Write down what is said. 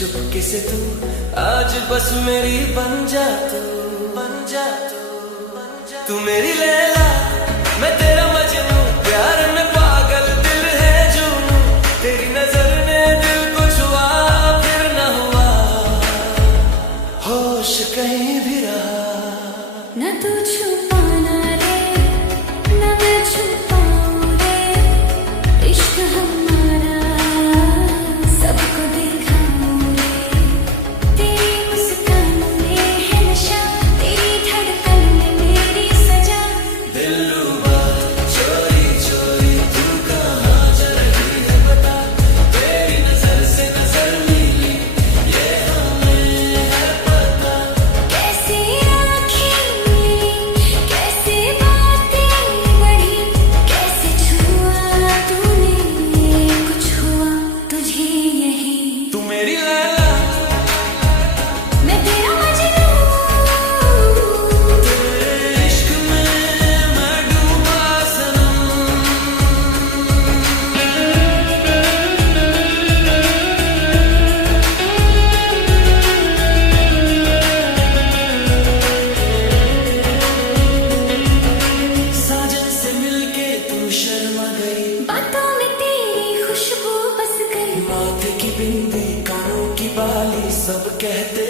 चुपके से तू आज बस मेरी बन जा तू, बन जा तू, बन जा तू मेरी लैला, मैं तेरा मजनू, प्यार में पागल दिल है जुनू, तेरी नजर ने दिल को छुआ फिर न हुआ होश कहीं भी रहा। न तू छुपाना रे न मैं छुपाऊं रे, इश्क हमारा सबको दिखाऊं रे, तेरी मुस्कान में है नशा, तेरी धड़कन में मेरी सजा। दिलरुबा चोरी चोरी तू कहाँ जा रही है बता, तेरी नजर से नजर मिली ये हमें है पता। कैसे आँखें मिली, कैसे बातें बढ़ी, कैसे छुआ तूने, कुछ हुआ तुझे यही। तू मेरी लैला, मैं तेरा मजनू, तेरे इश्क में मैं डूबा सनम। साजन से मिलके तू शर्मा गई, बातों में तेरी खुशबू बस गई। माथे की बिंदी कानों की बाली सब कहते